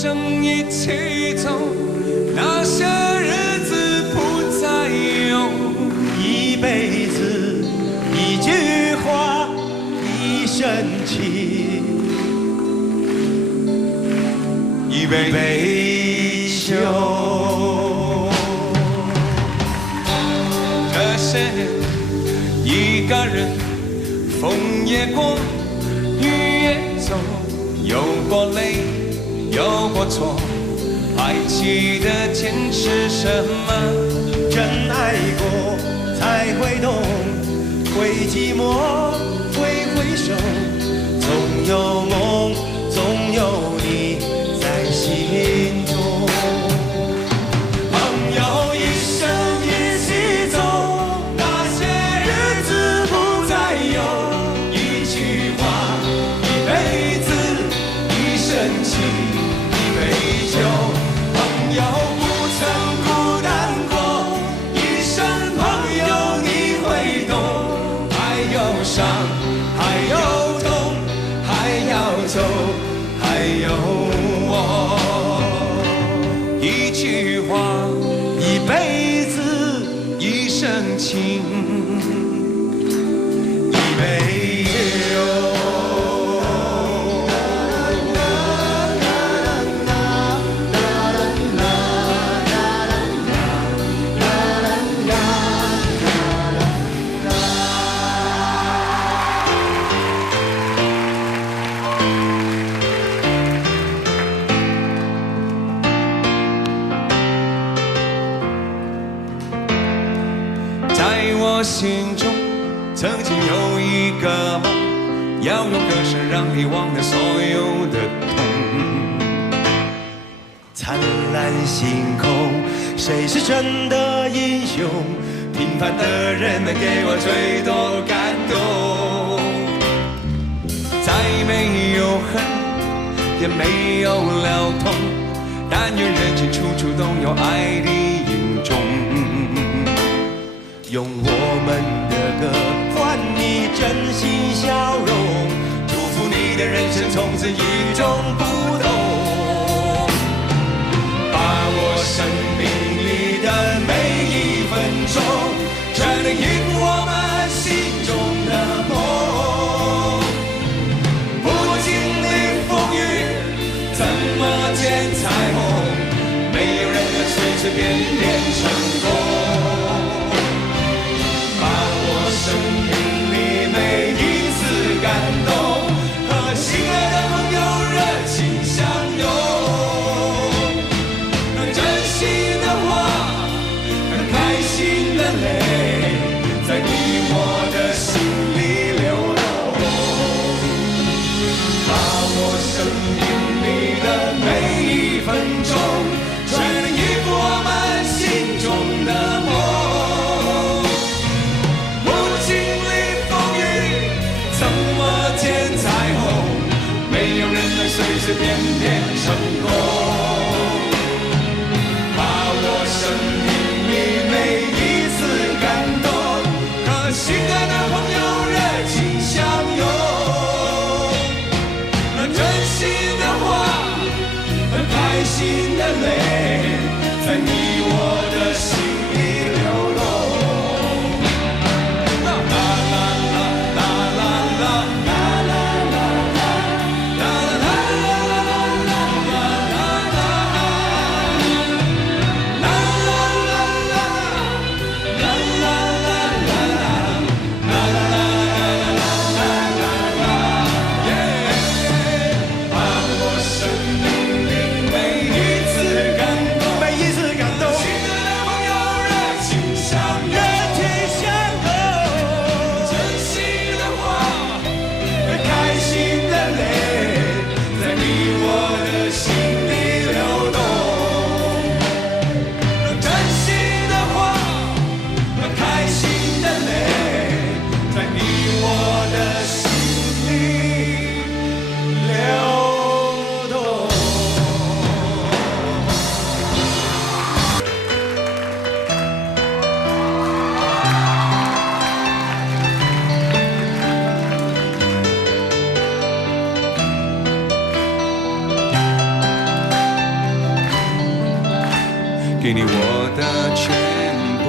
生一起走，那些日子不再有。一辈子，一句话，一生情，一杯酒。这些年，一个人，风也过，雨也走，有过泪，有过错，还记得坚持什么？真爱过才会懂，会寂寞，会回首，总有梦，总有你在心中。朋友一生一起走，那些日子不再有。一句话，一辈子，一生情，一杯酒。朋友不曾孤单过，一生朋友你会懂。还有伤，还有痛，还要走，还有我。一句话，一辈子，一生情。一杯酒。在我心中，曾经有一个梦，要用歌声让你忘了所有的痛。灿烂星空，谁是真的英雄？平凡的人们给我最多感动。再没有恨，也没有了痛，但愿人间处处都有爱的影踪。用我们的歌换你真心笑容，祝福你的人生从此与众不同。把握生命里的每一分钟，全力以赴我们心中的梦。不经历风雨，怎么见彩虹？没有人能随随便便成功。生命里每一次感动，和心爱的朋友热情相拥。真心的话，开心的泪，在你我的心里流动。把握生命里的每一分钟，全力以赴我们心中的梦。随随便便成功，把握生命里每一次感动，和心爱的朋友热情相拥。真心的话，开心的泪，在你我的心里流动。给你我的全部，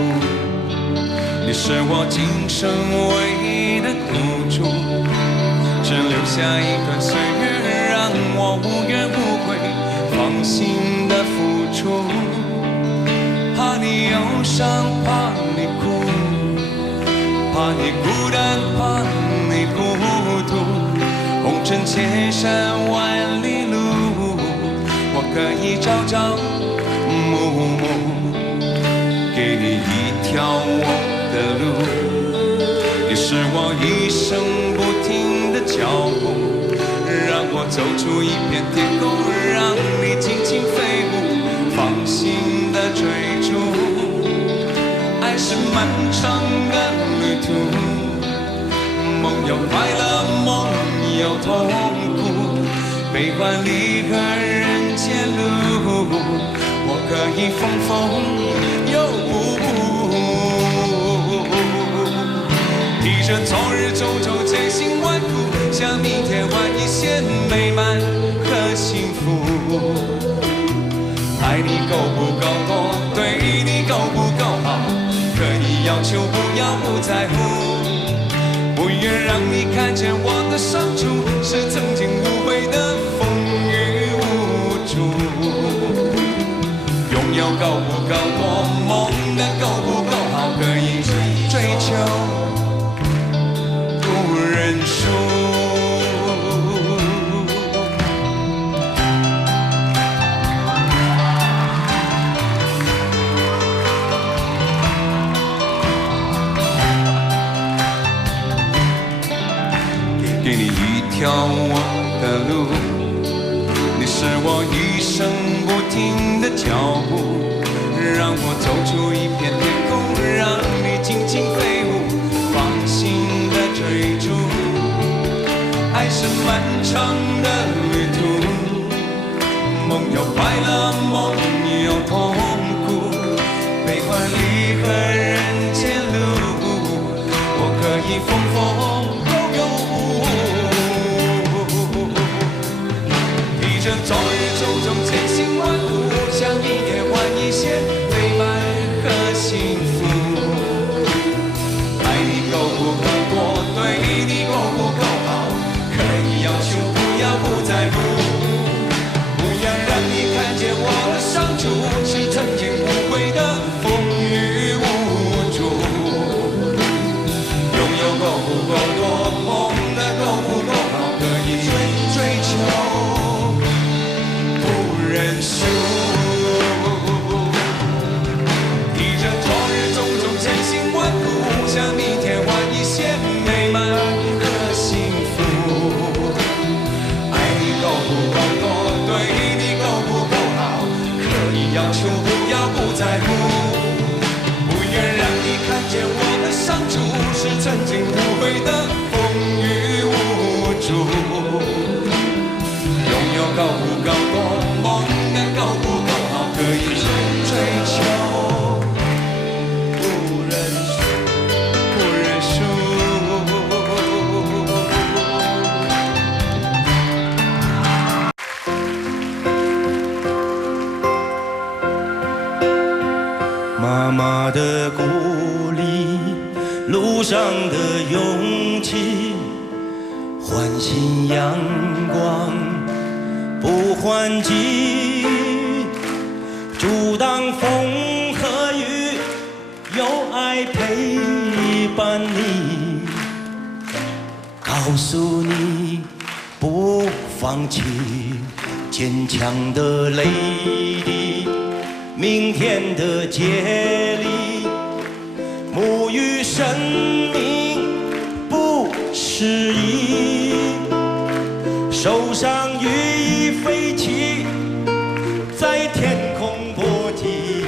你是我今生唯一的赌注，只留下一段岁月，让我无怨无悔，放心的付出。怕你忧伤，怕你哭，怕你孤单，怕你孤独。红尘千山万里路，我可以朝朝暮暮，给你一条我的路。你是我一生不停的脚步，让我走出一片天空，让你尽情飞舞，放心的追逐。爱是漫长的旅途，梦有快乐，梦有痛苦，悲欢离合人间路，我可以风风又不顾。披着昨日种种千辛万苦，向明天换一些美满和幸福。爱你够不够多，对你够不够好，可以要求不要不在乎。不愿让你看见我的伤处，是曾经无悔的风雨无阻。拥有够不够多，梦的够不够好，可以追求不认输。给你一条我的路，你是我一生不停的脚步，让我走出一片天空，让你尽情飞舞，放心的追逐。爱是漫长的旅途，梦有快乐，梦有痛苦，悲欢离合人间路，我可以风风昨日种种千辛万苦，向明天换一些美满和幸福。爱你够不够多，对你够不够好，可以要求不要不在乎。不要让你看见我的伤处，是曾经无悔的风雨无阻。拥有够不够多，梦的够不够好，可以追求认输。披着昨日种种千辛万苦，向明天换一些美满和幸福。爱你够不够多，对你够不够好，可以要求不要不在乎。不愿让你看见我的伤处，是曾经无悔的风雨无阻。拥有够不够多，梦的够不够好，可以追求不认输，不认输。妈妈的鼓励，路上的勇气，唤醒阳光不换季，阻挡风和雨，有爱陪伴你，告诉你不放弃，坚强的泪滴，明天的接力，沐浴生命不失意，手上羽翼飞起，在天空搏击，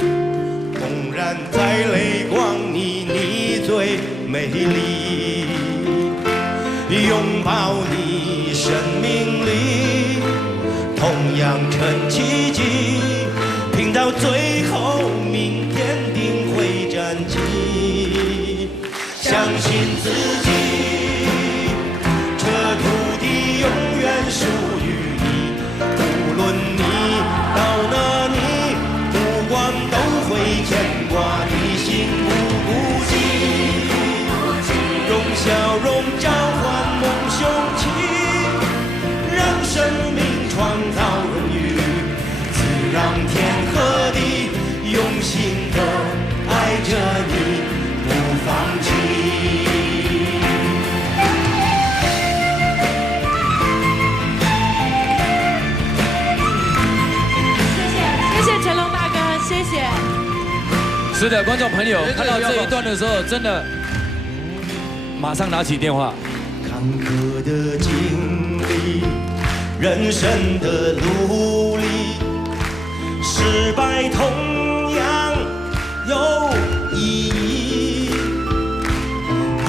纵然在泪光里，你最美丽，拥抱你生命里同样成奇迹，拼到最后明天定会站起，相信自己，这土地永远属于你，无论你到哪里，目光都会是的，观众朋友看到这一段的时候，真的马上拿起电话。坎坷的经历，人生的努力，失败同样有意义，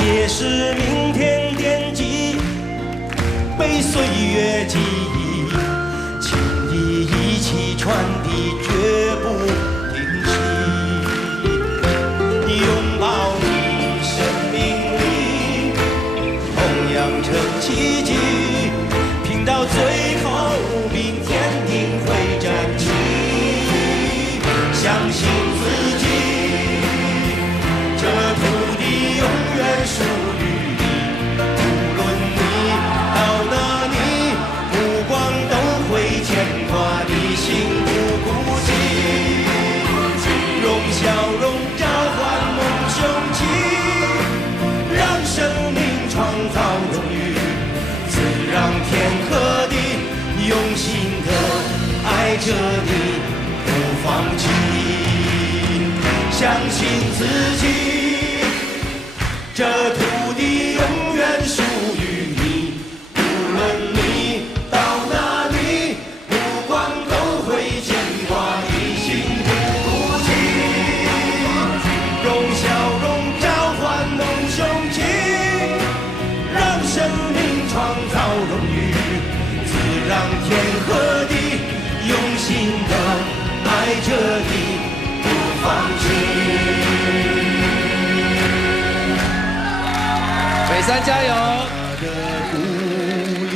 也是明天惦记，被岁月记忆，情谊一起传递，绝不停息。拥抱你生命里，同样成奇迹，拼到最后，明天定会站起。相信自己，这土地永远属于你。无论你到哪里，目光都会牵挂你，心不孤寂。用笑容召唤梦雄起，让生命创造荣誉，自让天和地用心的爱着你，不放弃。相信自己，这土地永远属于你。无论你到哪里，目光都会牵挂你，心不孤寂。用笑容召唤梦雄起，让生命创造荣誉，自让天和地用心的爱着你，不放弃。北山加油！的鼓励，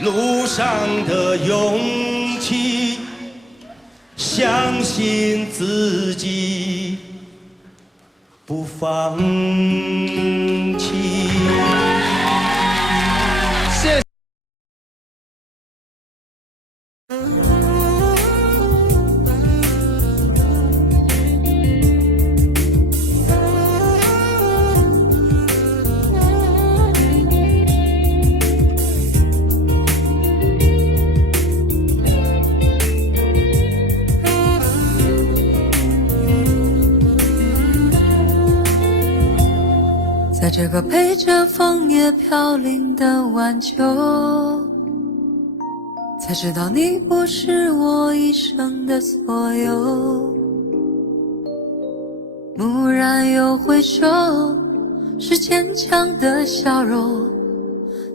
路上的勇气，相信自己，不放弃。谢。在这个陪着枫叶飘零的晚秋，才知道你不是我一生的所有。蓦然又回首，是坚强的笑容，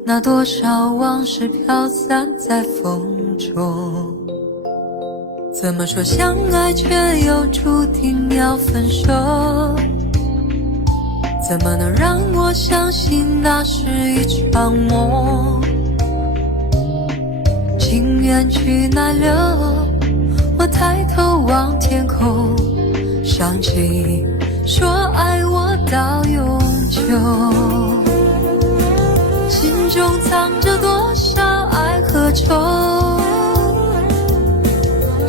那多少往事飘散在风中。怎么说相爱却又注定要分手？怎么能让我相信那是一场梦？情缘去哪流？我抬头望天空，想起说爱我到永久。心中藏着多少爱和愁，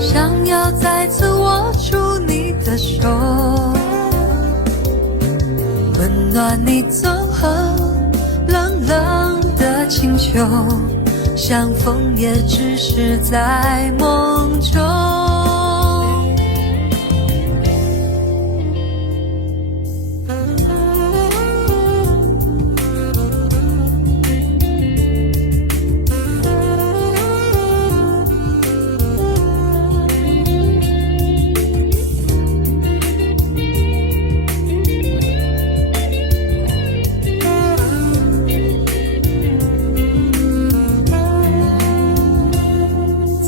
想要再次握住你的手，温暖你走后冷冷的清秋，相逢也只是在梦中。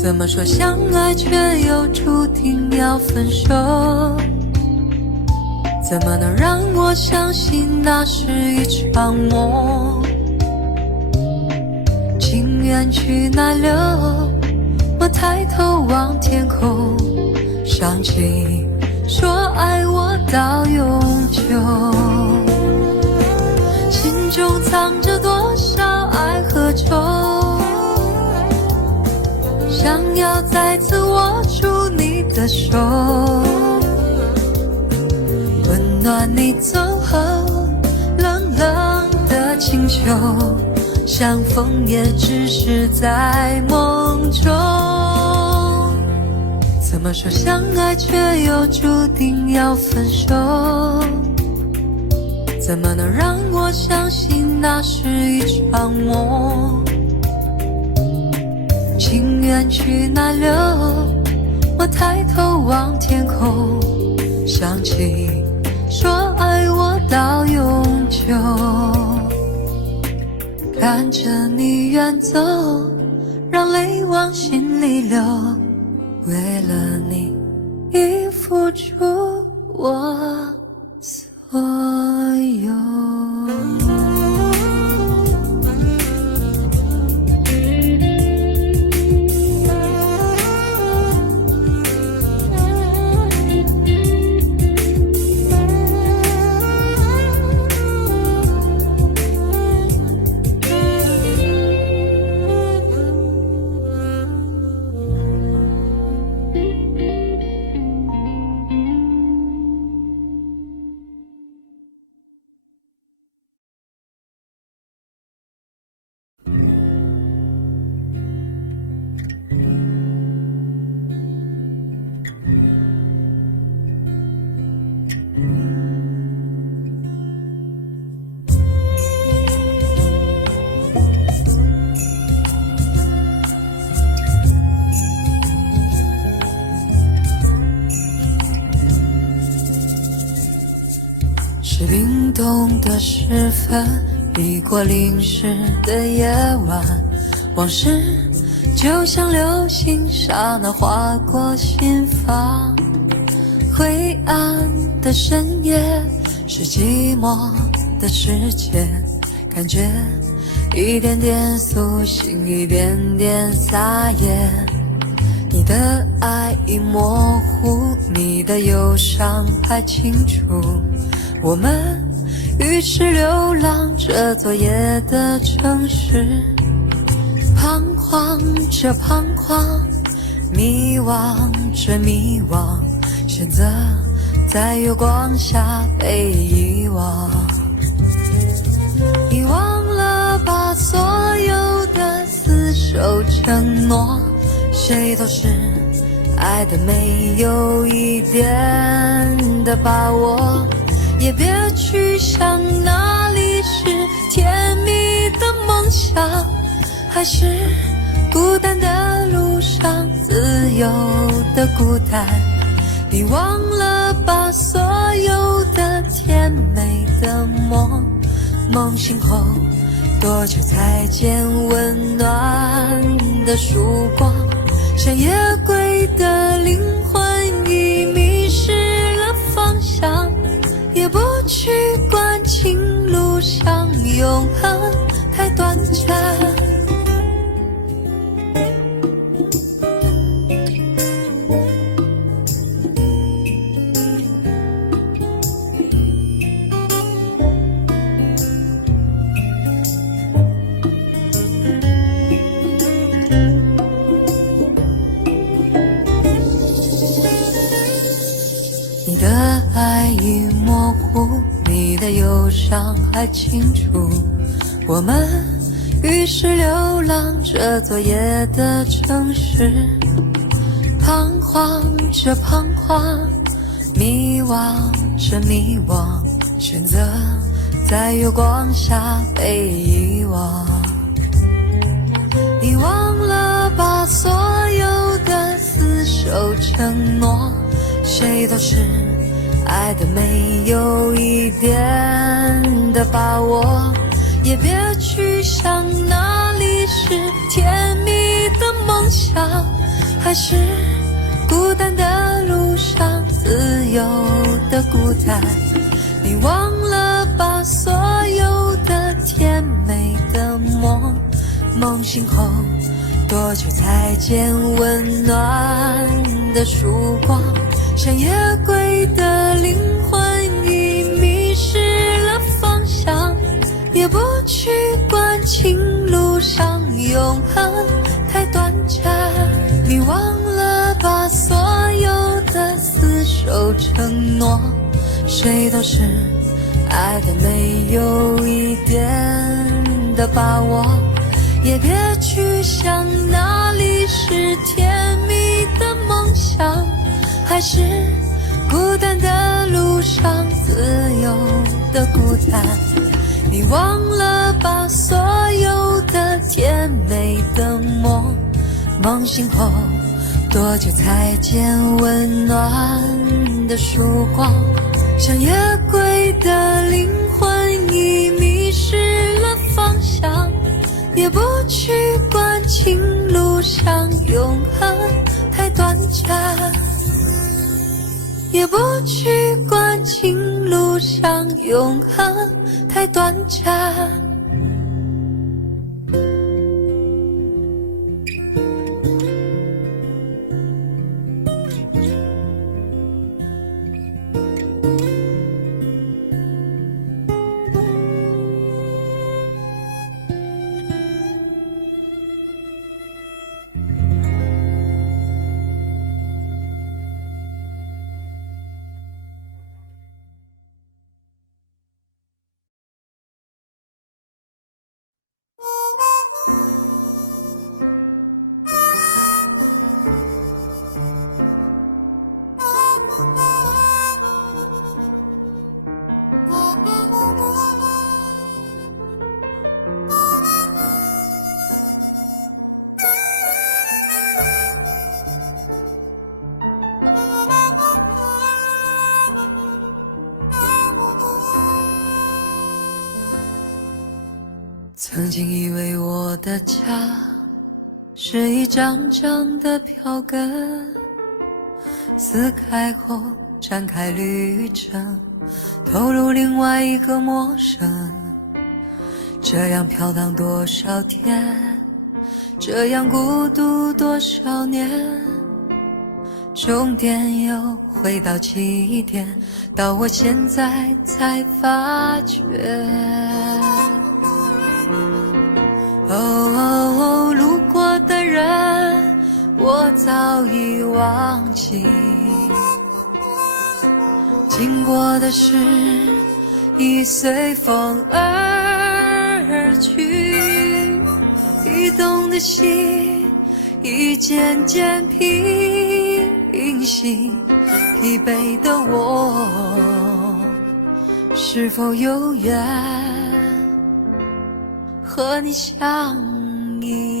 怎么说相爱却又注定要分手？怎么能让我相信那是一场梦？情缘去哪流？我抬头望天空，想起说爱我到永久。心中藏着多少爱和愁，想要再次握住你的手，温暖你走后冷冷的清秋，相逢也只是在梦中。怎么说相爱却又注定要分手？怎么能让我相信那是一场梦？情缘去哪了？我抬头望天空，想起说爱我到永久。看着你远走，让泪往心里流。为了你，已付出我所有。是冰冻的时分，已过淋湿的夜晚，往事就像流星，刹那划过心房。灰暗的深夜，是寂寞的世界，感觉一点点苏醒，一点点撒野。你的爱已模糊，你的忧伤还清楚。我们于是流浪这昨夜的城市，彷徨着彷徨，迷惘着迷惘，选择在月光下被遗忘。你忘了把所有的厮守承诺，谁都是爱的没有一点的把握，也别去想哪里是甜蜜的梦想，还是孤单的路上自由的孤单。你忘了把所有的甜美的梦，梦醒后多久才见温暖的曙光？像夜归的灵魂已迷失了方向，也不去管情路上永恒太短暂。你的爱已模糊，你的忧伤还清楚。我们于是流浪这昨夜的城市，彷徨着彷徨，迷惘着迷惘，选择在月光下被遗忘。你忘了把所有的厮守承诺，谁都是爱的没有一点的把握，也别去想哪里是甜蜜的梦想，还是孤单的路上自由的孤单。你忘了把所有的甜美的梦，梦醒后多久才见温暖的曙光？像夜归的灵魂已迷失了方向，也不去管情路上永恒太短暂。你忘了把所有的厮守承诺，谁都是爱的没有一点的把握，也别去想哪里是甜蜜的梦想，还是孤单的路上自由的孤单。你忘了把所有的甜美的梦醒后，多久才见温暖的曙光？像夜归的灵魂已迷失了方向，也不去管情路上永恒太短暂，也不去管情路上永恒太短暂。曾经以为我的家是一张张的票根，撕开后展开旅程，投入另外一个陌生。这样飘荡多少天，这样孤独多少年，终点又回到起点，到我现在才发觉。哦，路过的人我早已忘记，经过的事已随风而去，移动的心已渐渐平息，疲惫的我是否有缘和你相依？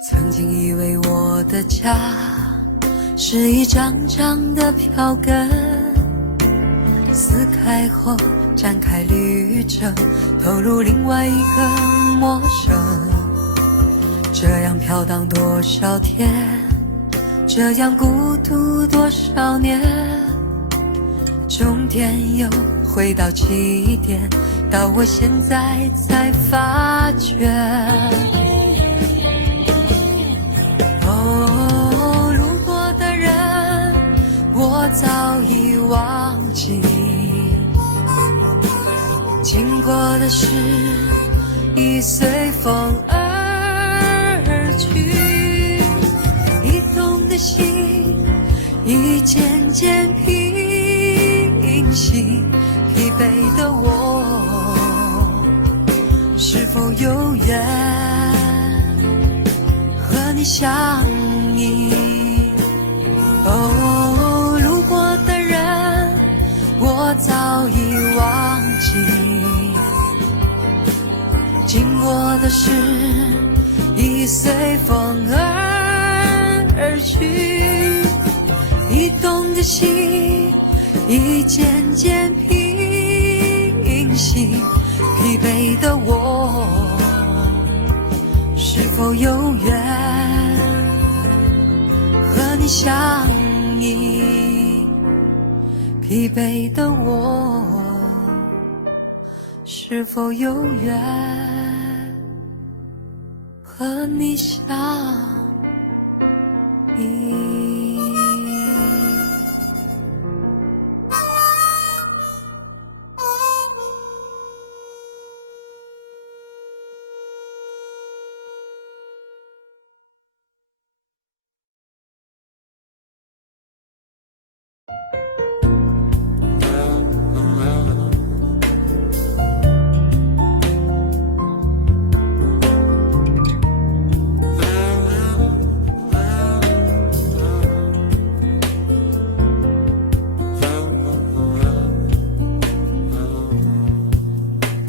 曾经以为我的家是一张张的票根，撕开后展开旅程，投入另外一个陌生。这样飘荡多少天，这样孤独多少年，终点又回到起点，到我现在才发觉。哦，路过的人我早已忘记，经过的事已随风而去，移动的心已渐渐平息，疲惫的我是否有缘和你相依？哦，路过的人我早已忘记，经过的事已随风而去，移动的心已渐渐平息，疲惫的我是否有缘和你相依？疲惫的我是否有缘和你相依。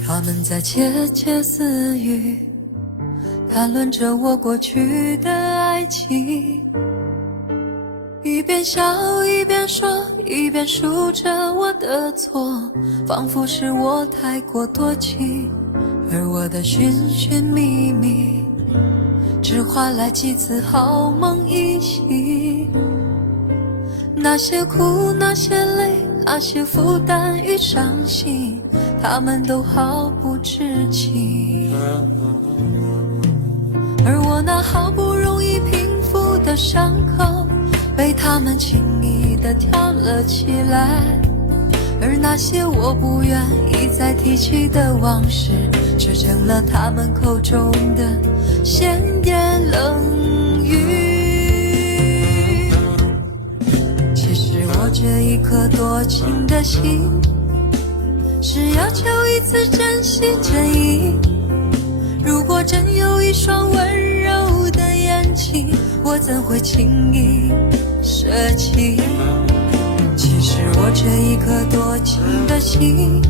他们在窃窃私语，谈论着我过去的爱情，一边笑一边说，一边数着我的错，仿佛是我太过多情，而我的寻寻觅觅只换来几次好梦一醒。那些苦，那些累，那些负担与伤心，他们都毫不知情。而我那好不容易平复的伤口，被他们轻易地挑了起来。而那些我不愿意再提起的往事，却成了他们口中的闲言冷语。其实我这一颗多情的心，是要求一次真心真意。如果真有一双温柔的眼睛，我怎会轻易舍弃？其实我这一颗多情的心，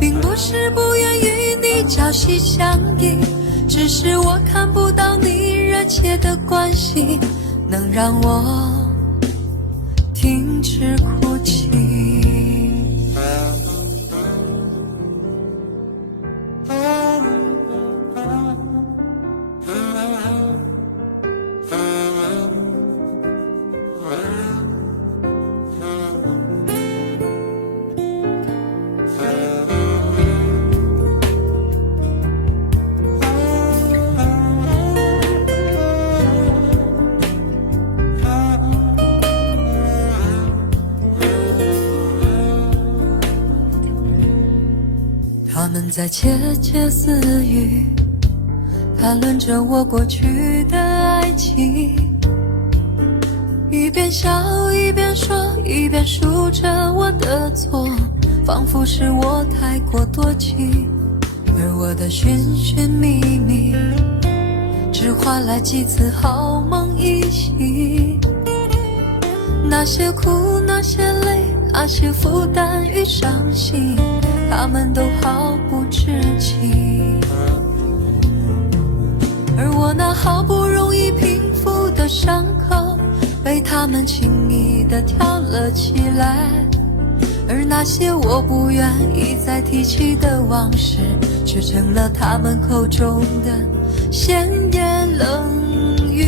并不是不愿与你朝夕相依，只是我看不到你热切的关系，能让我停止哭泣。他们在窃窃私语，谈论着我过去的爱情，一边笑一边说，一边数着我的错，仿佛是我太过多情，而我的寻寻觅觅只换来几次好梦一醒。那些苦，那些累，那些负担与伤心，他们都毫不知情。而我那好不容易平复的伤口，被他们轻易地挑了起来。而那些我不愿意再提起的往事，却成了他们口中的闲言冷语。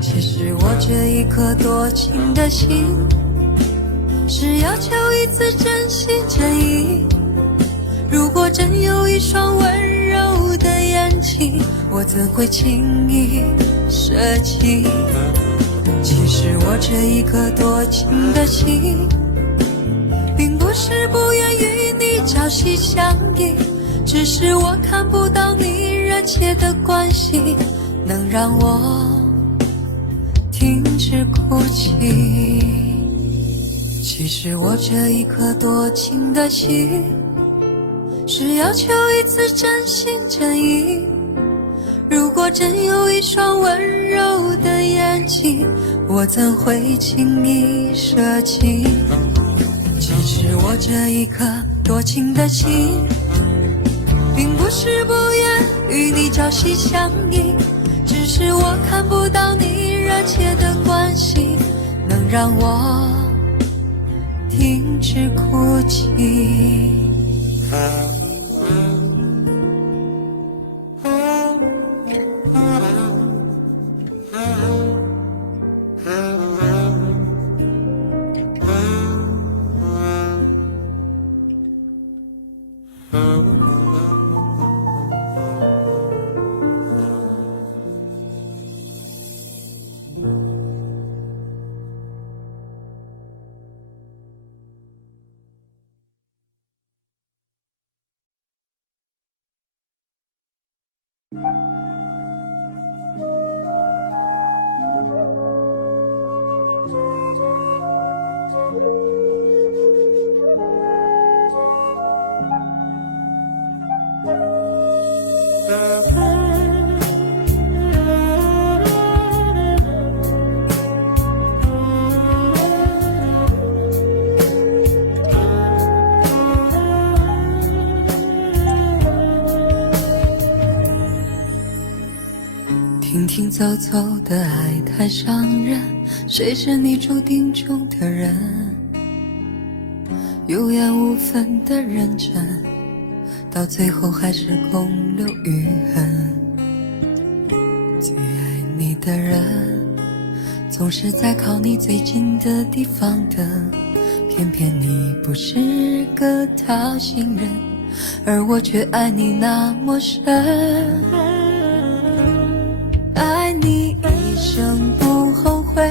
其实我这一颗多情的心，是要求一次真心真意。如果真有一双温柔的眼睛，我怎会轻易舍弃？其实我这一颗多情的心，并不是不愿与你朝夕相依，只是我看不到你热切的关系，能让我停止哭泣。其实我这一颗多情的心，是要求一次真心真意。如果真有一双温柔的眼睛，我怎会轻易舍弃？其实我这一颗多情的心，并不是不愿与你朝夕相依，只是我看不到你热切的关系，能让我停止哭泣。停停走走的爱太伤人，谁是你注定中的人？有缘无分的认真，到最后还是空留余恨。最爱你的人，总是在靠你最近的地方等，偏偏你不是个讨心人，而我却爱你那么深。爱你一生不后悔，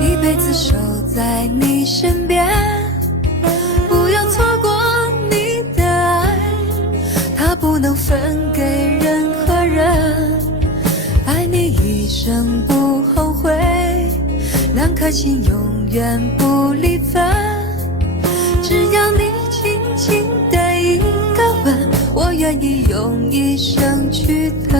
一辈子守在你身边，不要错过你的爱，它不能分给任何人。爱你一生不后悔，两颗心永远不离分，只要你轻轻的一个吻，我愿意用一生去等。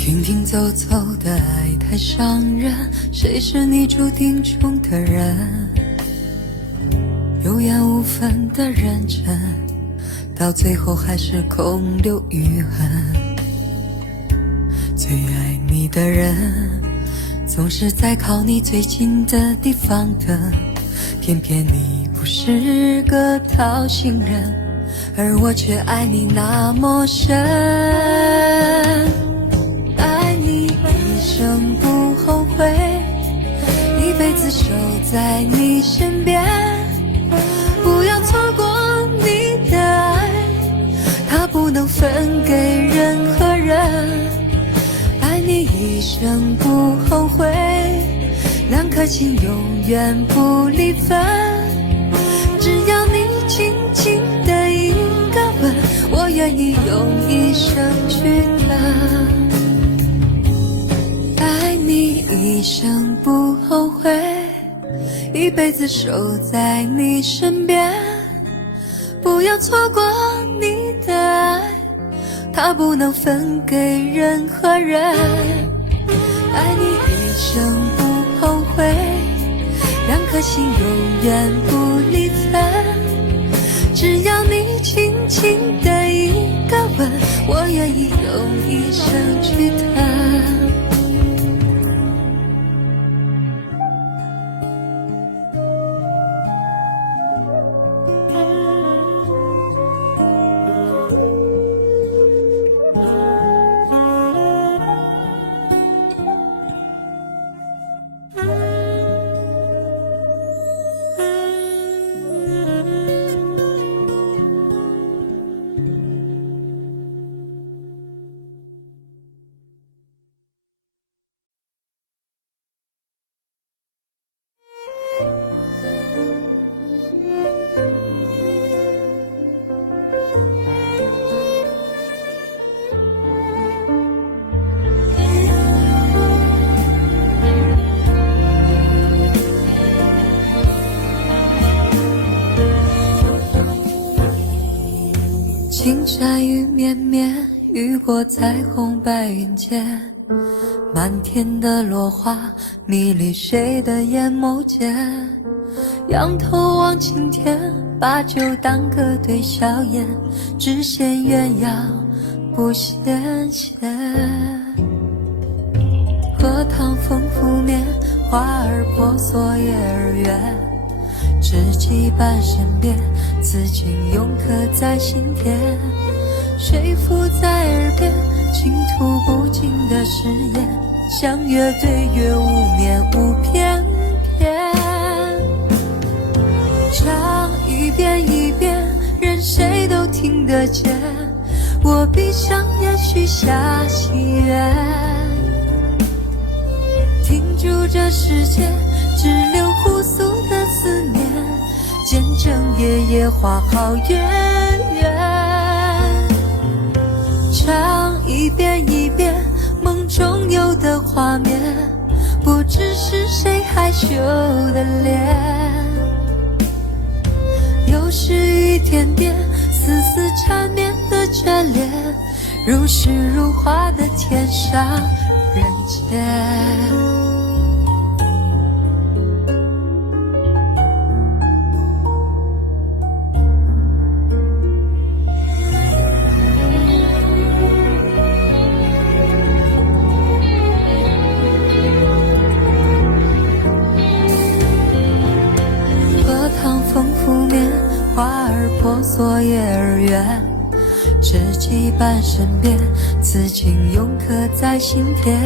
停停走走的爱太伤人，谁是你注定中的人？有缘无分的认真，到最后还是空留余恨。最爱你的人，总是在靠你最近的地方等，偏偏你不是个讨心人，而我却爱你那么深。一生不后悔，一辈子守在你身边，不要错过你的爱，它不能分给任何人。爱你一生不后悔，两颗心永远不离分，只要你轻轻的一个吻，我愿意用一生去等。你一生不后悔，一辈子守在你身边，不要错过你的爱，它不能分给任何人。爱你一生不后悔，两颗心永远不离分，只要你轻轻的一个吻，我愿意用一生去等。青山雨绵绵，雨过彩虹白云间，漫天的落花迷离谁的眼眸间。仰头望青天，把酒当歌对笑颜，只羡鸳鸯不羡仙。荷塘风拂面，花儿婆娑叶儿圆，知己半身边，此情永刻在心田。谁附在耳边，倾吐不尽的誓言，相约对月无眠无偏偏。唱一遍一遍，任谁都听得见。我闭上眼许下心愿，停住这世界只留互诉的思念，见证夜夜花好月圆。唱一遍一遍梦中有的画面，不知是谁害羞的脸。又是一点点丝丝缠绵的眷恋，如诗如画的天上人间。荷塘风拂面，花儿婆娑叶儿圆，知己半身边，此情永刻在心田。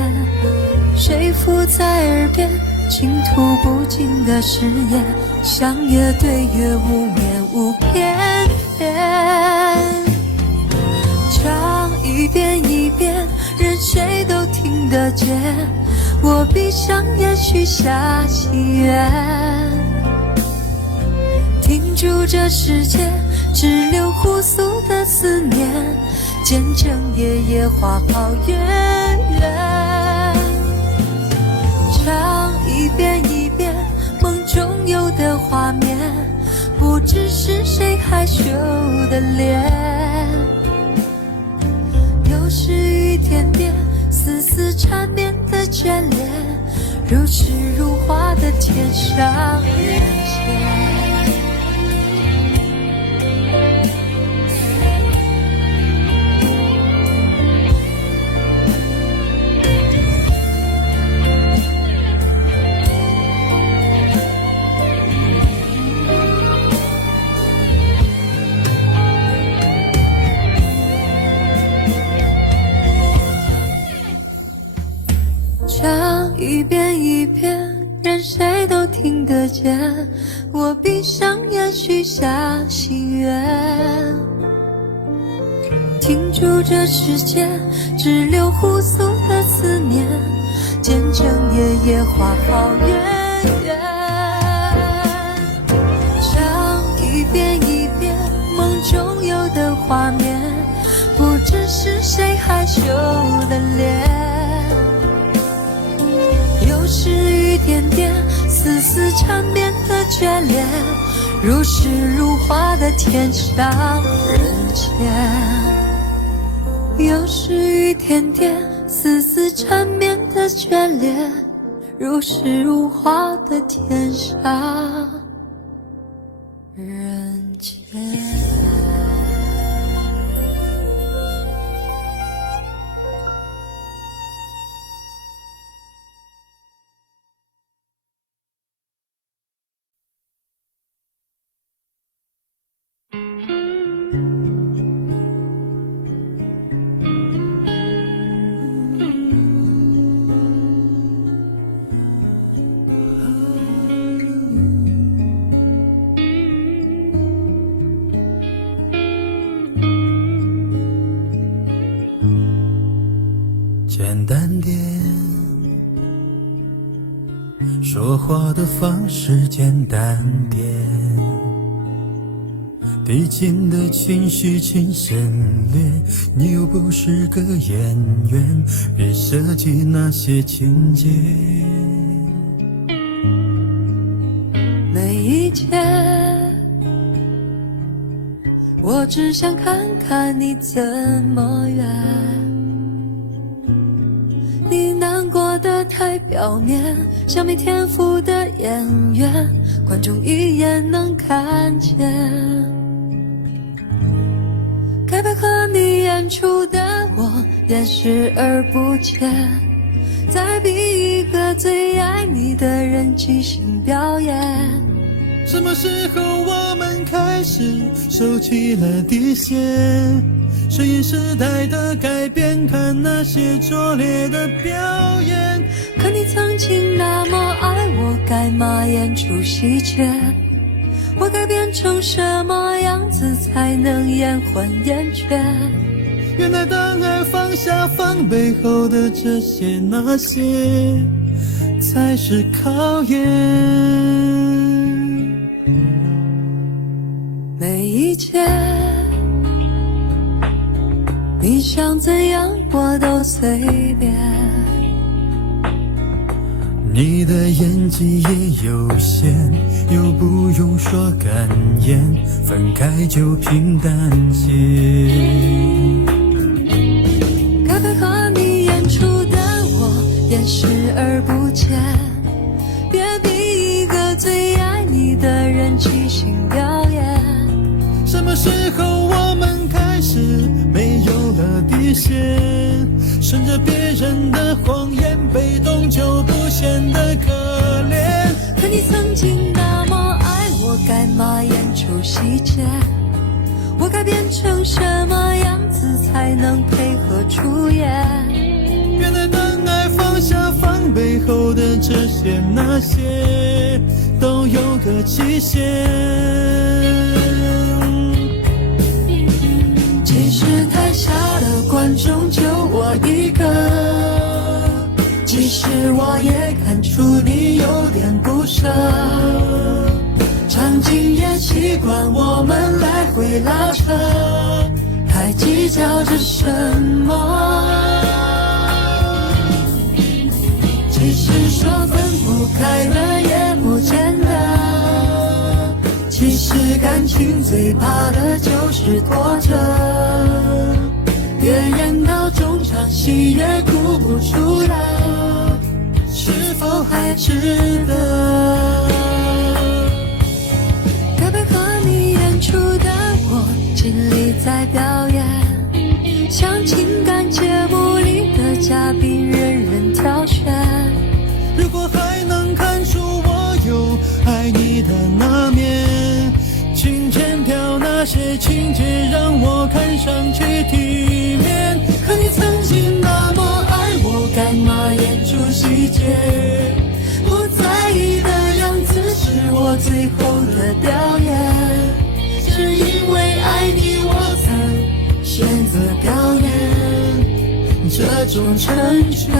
谁附在耳边，倾吐不尽的誓言，相约对月无眠无偏偏。唱一遍一遍，任谁都听得见。我闭上眼许下心愿，停住这世界只留互诉的思念，见证夜夜花好月圆。唱一遍一遍梦中有的画面，不知是谁害羞的脸。又是一点点丝丝缠绵的眷恋，如诗如画的天上人间。唱一遍一遍，任谁都听得见。我闭上眼许下心愿，停住这世界只留互诉的思念，见证夜夜花好月圆。唱一遍一遍梦中有的画面，不知是谁害羞的脸。又是一点点丝丝缠绵的眷恋，如诗如画的天上人间。又是一点点丝丝缠绵的眷恋，如诗如画的天上人间。简单点，说话的方式简单点，递进的情绪请省略，你又不是个演员，别设计那些情节。每一天，我只想看看你怎么圆。你难过的太表面，像没天赋的演员，观众一眼能看见。该配合你演出的我，也视而不见。再逼一个最爱你的人即兴表演，什么时候我们开始收起了底线？顺应时代的改变，看那些拙劣的表演。可你曾经那么爱我，该嘛演出细节？我该变成什么样子才能延缓厌倦？原来当爱放下放背后的这些那些，才是考验。每一天，你想怎样我都随便。你的演技也有限，又不用说感言，分开就平淡些。该配合你演出的我，也视而不见。别逼一个最爱你的人即兴表演。什么时候我们开始没有了底线？顺着别人的谎言，被动就不显得可怜。可你曾经那么爱我，该嘛演出细节？我该变成什么样子才能配合出演？原来当爱放下放背后的这些那些，都有个期限。其实台下的观众就我一个，即使我也看出你有点不舍，场景也习惯我们来回拉扯，还计较着什么？其实说分不开了也不见得，其实感情最怕的就是拖着，越演到中场戏越哭不出了，是否还值得？该配合你演出的我，尽力在表演，像情感节目里的嘉宾，人人挑选。如果还能看出我有爱你的那面，请剪掉那些情节，让我看上去体面。可你曾经那么爱我，干嘛演出细节？不在意的样子是我最后的表演，是因为爱你我才选择表演这种成全。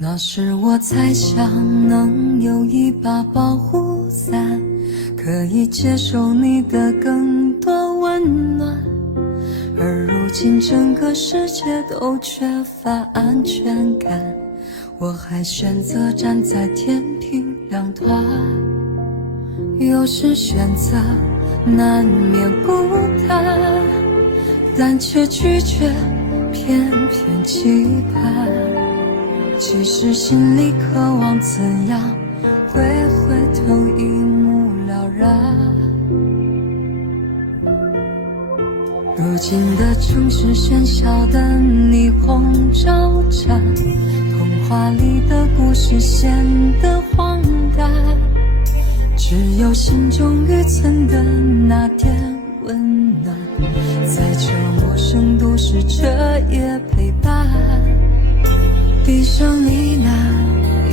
那时我猜想能有一把保护伞，可以接受你的更多温暖，而如今整个世界都缺乏安全感，我还选择站在天平两端。有时选择难免孤单，但却拒绝偏偏期盼，其实心里渴望怎样会回头一目了然。如今的城市喧嚣的霓虹招展，童话里的故事显得荒诞，只有心中预存的那点温暖，在这陌生都市彻夜陪伴。闭上呢喃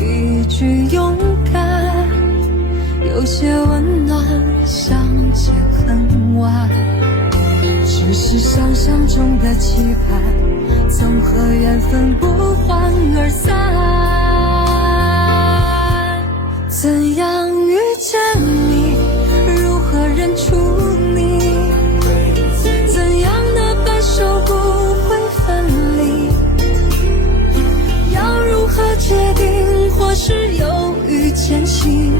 一句勇敢，有些温暖相见恨晚。只是想象中的期盼，总和缘分不欢而散。怎样遇见你，如何认出你，怎样的白首不会分离，要如何决定，或是犹豫前行，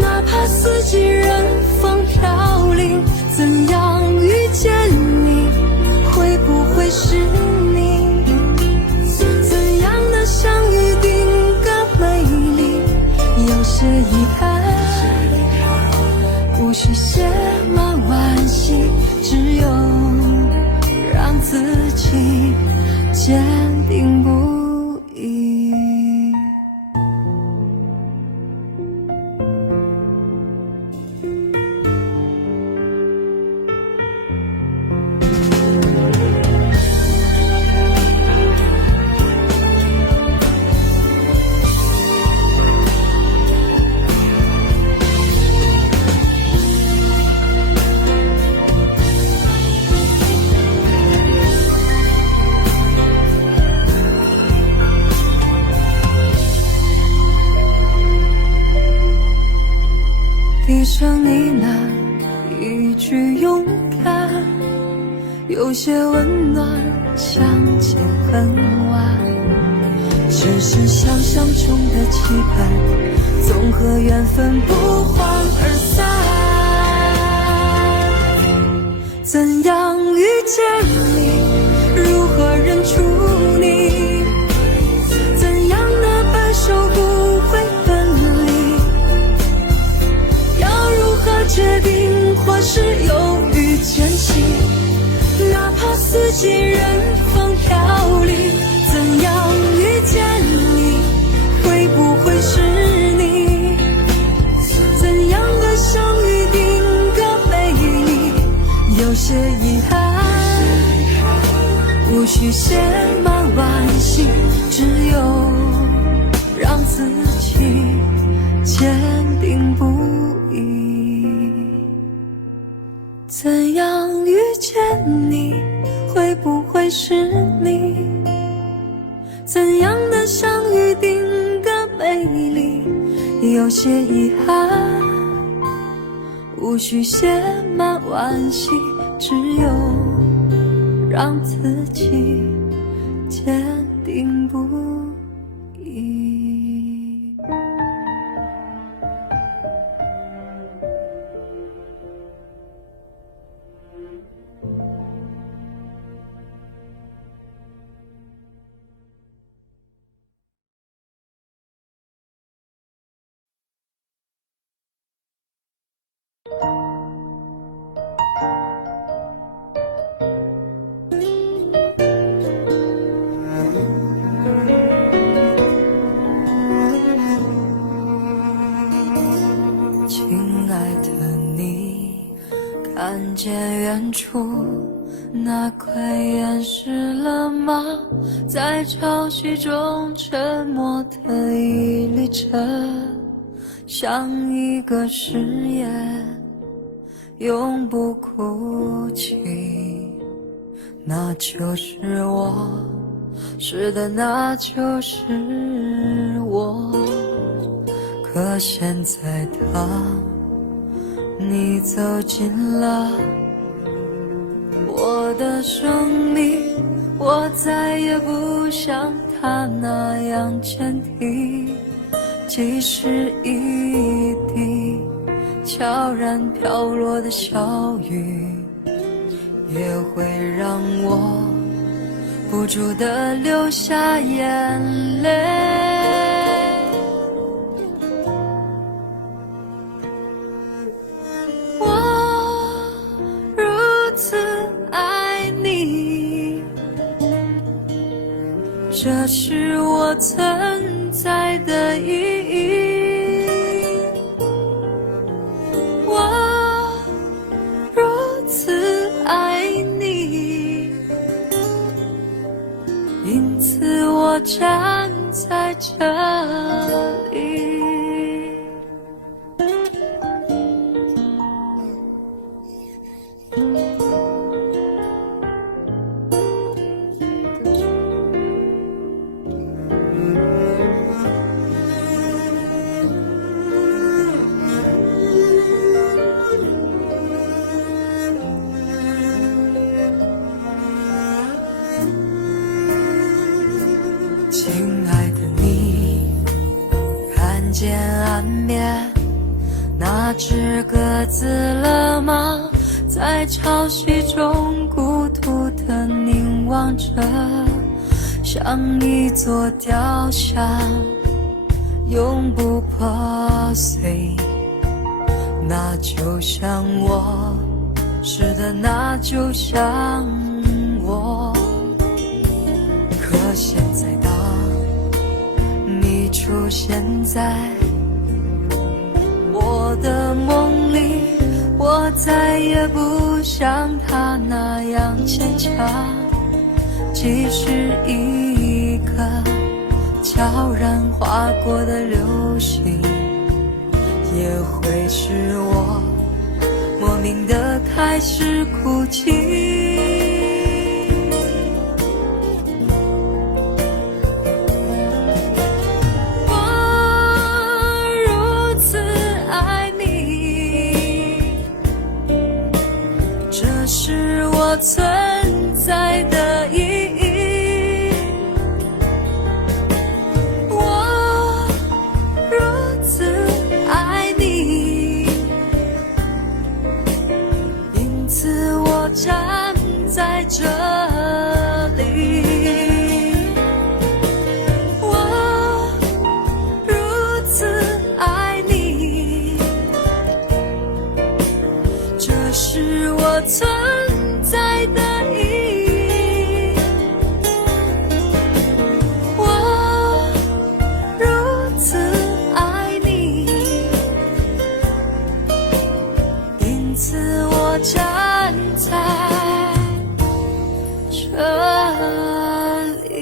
哪怕四季任风飘零。怎样遇见你，会不会是你，怎样的相遇定格美丽，有些遗憾，无需写满惋惜，只有让自己坚定不移。低声呢喃一句勇敢，有些温暖相见恨晚。只是想象中的期盼，总和缘分不欢而散。怎样遇见你，如何认出你，怎样的白首不会分离，要如何决定，或是犹豫前行，哪怕四季任风飘零。怎样遇见你，会不会是你，怎样的相遇定格美丽，有些遗憾，无需写满惋惜，只有让自己坚定不移。怎样遇见你，会不会是你，怎样的相遇定格美丽，有些遗憾，无需写满惋惜，只有让自己坚定不移。亲爱的你，看见远处那块岩石了吗？在潮汐中沉默的屹立着，像一个誓言，永不哭泣。那就是我，是的，那就是我。可现在当你走进了我的生命，我再也不像他那样坚定，即使一滴悄然飘落的小雨，也会让我不住地流下眼泪。这是我存在的意义。我如此站在这里。亲爱的你，看见岸边那只鸽子了吗？在潮汐中孤独地凝望着，像一座雕像，永不破碎。那就像我，是的，那就像我。可现在当你出现在我的梦里，我再也不像他那样坚强。即使一颗悄然划过的流星，也会使我莫名地开始哭泣。存在的意义，我如此爱你，因此我站在这里。我如此爱你，这是我存在的意义，我如此爱你，因此我站在这里。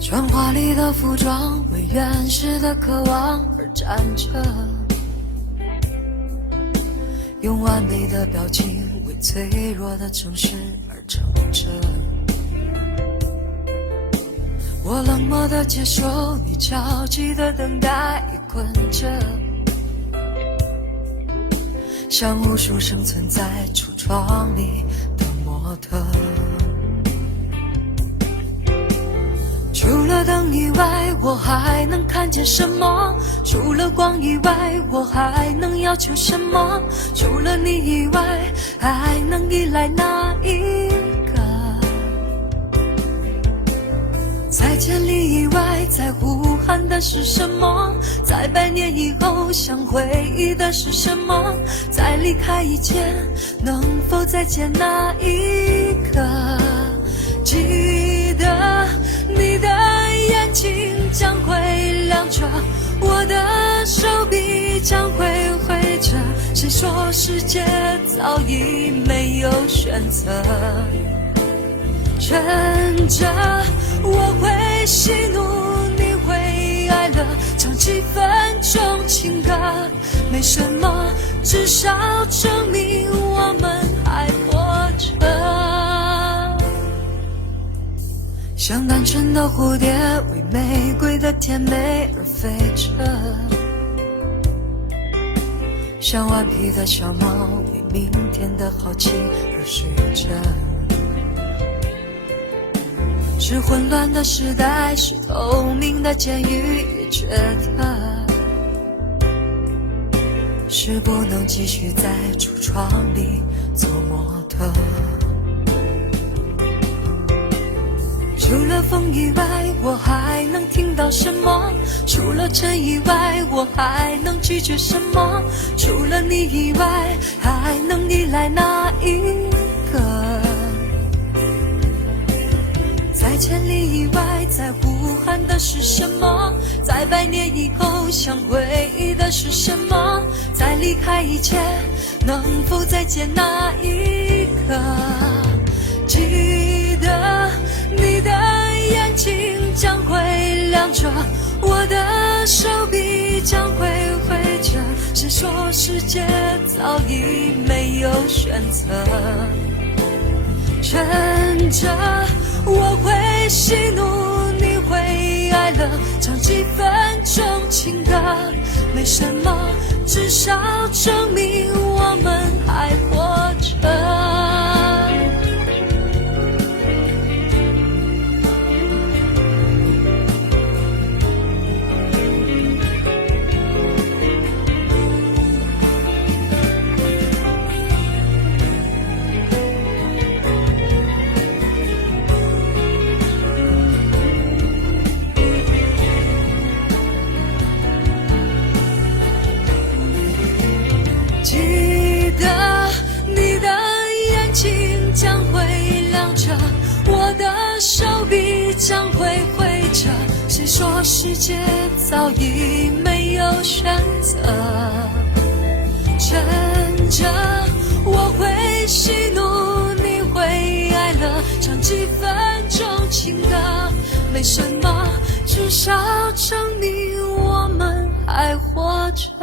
穿华丽的服装，为原始的渴望而战着，用完美的表情为脆弱的城市而撑着。我冷漠地接受你焦急的等待，困着，像无数生存在橱窗里的模特。除了灯以外，我还能看见什么？除了光以外，我还能要求什么？除了你以外，还能依赖哪一个？在千里以外，在呼喊的是什么？在100年以后，想回忆的是什么？在离开以前，能否再见那一刻？记得你的眼睛将会亮着，我的手臂将会挥着。谁说世界早已没有选择？趁着我会喜怒，你会哀乐，唱几分钟情歌，没什么，至少证明我们还活着。像单纯的蝴蝶，为玫瑰的甜美而飞着，像顽皮的小猫，为明天的好奇而睡着。是混乱的时代，是透明的监狱，也觉得是不能继续在橱窗里做模特。除了风以外，我还能听到什么？除了尘以外，我还能拒绝什么？除了你以外，还能依赖哪一个？在千里以外，在呼喊的是什么？在100年以后，想回忆的是什么？在离开以前，能否再见那一刻？记得你的眼睛将会亮着，我的手臂将会挥着。谁说世界早已没有选择？趁着我会喜怒，你会哀乐，唱几分钟情歌，没什么，至少证明我们还活着。记得你的眼睛将会亮着，我的手臂将会挥着。谁说世界早已没有选择？趁着我会喜怒，你会哀乐，唱几分钟情歌，没什么，至少证明我们还活着。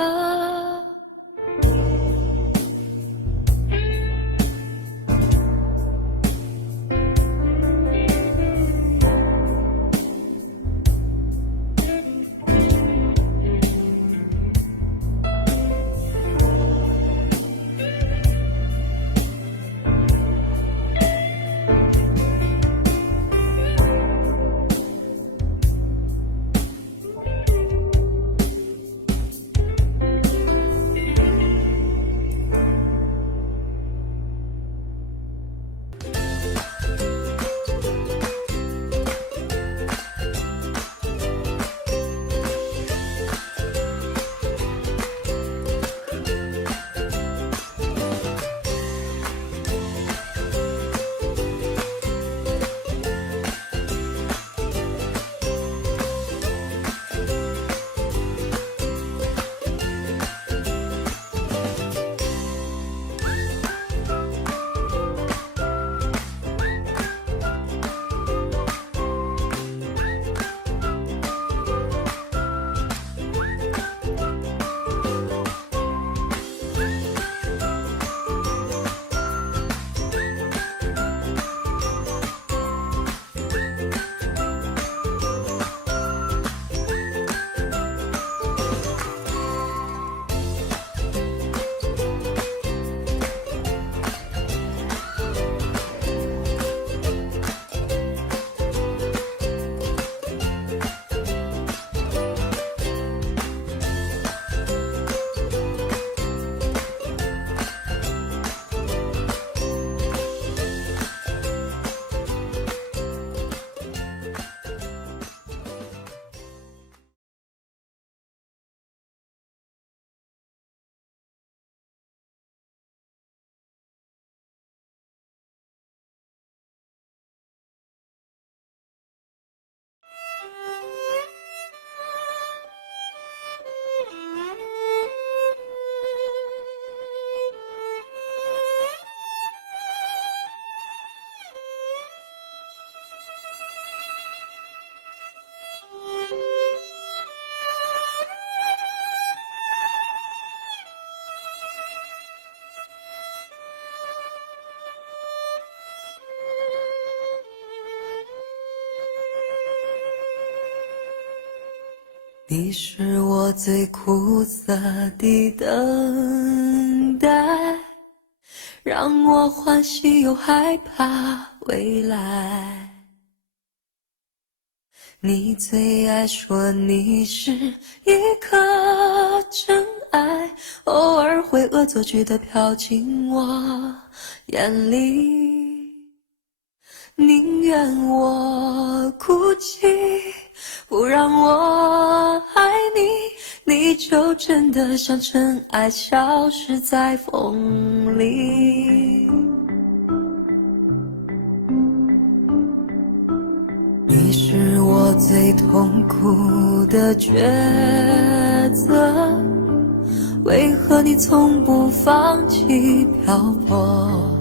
你是我最苦涩的等待，让我欢喜又害怕未来。你最爱说你是一颗真爱，偶尔会恶作剧地飘进我眼里。宁愿我哭泣，不让我爱你，你就真的像尘埃消失在风里。你是我最痛苦的抉择，为何你从不放弃漂泊？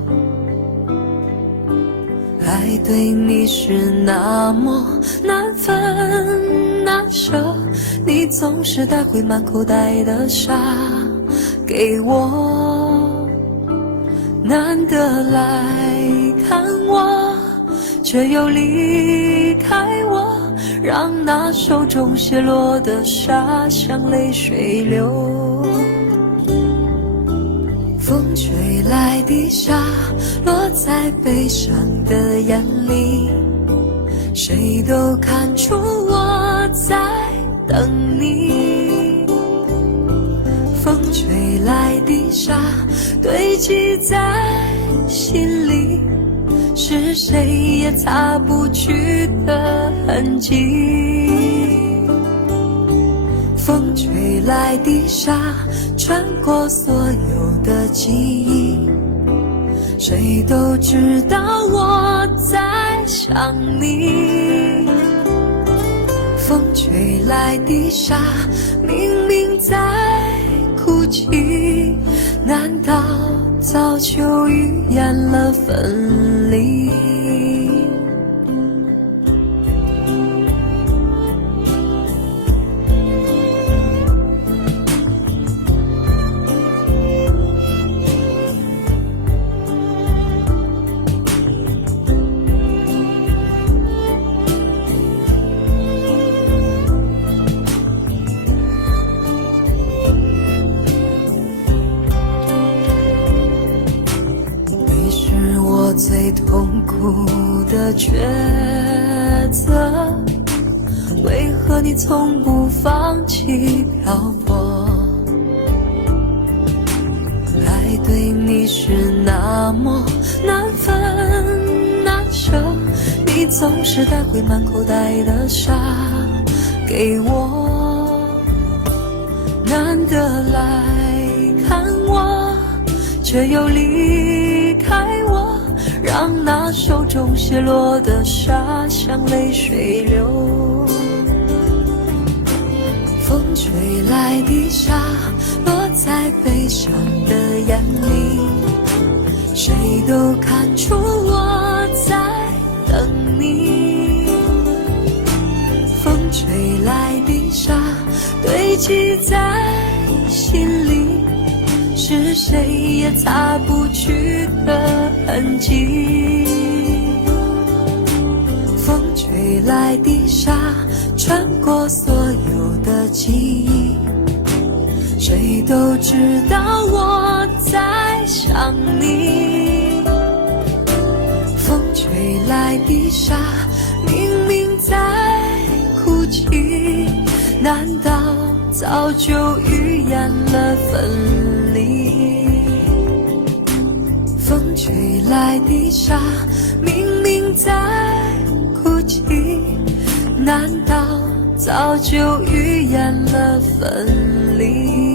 爱对你是那么难分难舍，你总是带回满口袋的沙给我，难得来看我，却又离开我，让那手中泻落的沙像泪水流。风吹来的沙落在悲伤的眼里，谁都看出我在等你。风吹来的沙堆积在心里，是谁也擦不去的痕迹。风吹来的沙穿过所有的记忆，谁都知道我在想你。风吹来的沙明明在哭泣，难道早就预言了分离？最痛苦的抉择，为何你从不放弃漂泊？爱对你是那么难分难舍，你总是带回满口袋的沙给我，难得来看我，却又离开我，让那手中泻落的沙像泪水流。风吹来的沙落在悲伤的眼里，谁都看出我在等你。风吹来的沙堆积在心里，是谁也擦不去的痕迹。风吹来的沙穿过所有的记忆，谁都知道我在想你。风吹来的沙明明在哭泣，难道早就预言了分离？风吹来的沙明明在哭泣，难道早就预言了分离？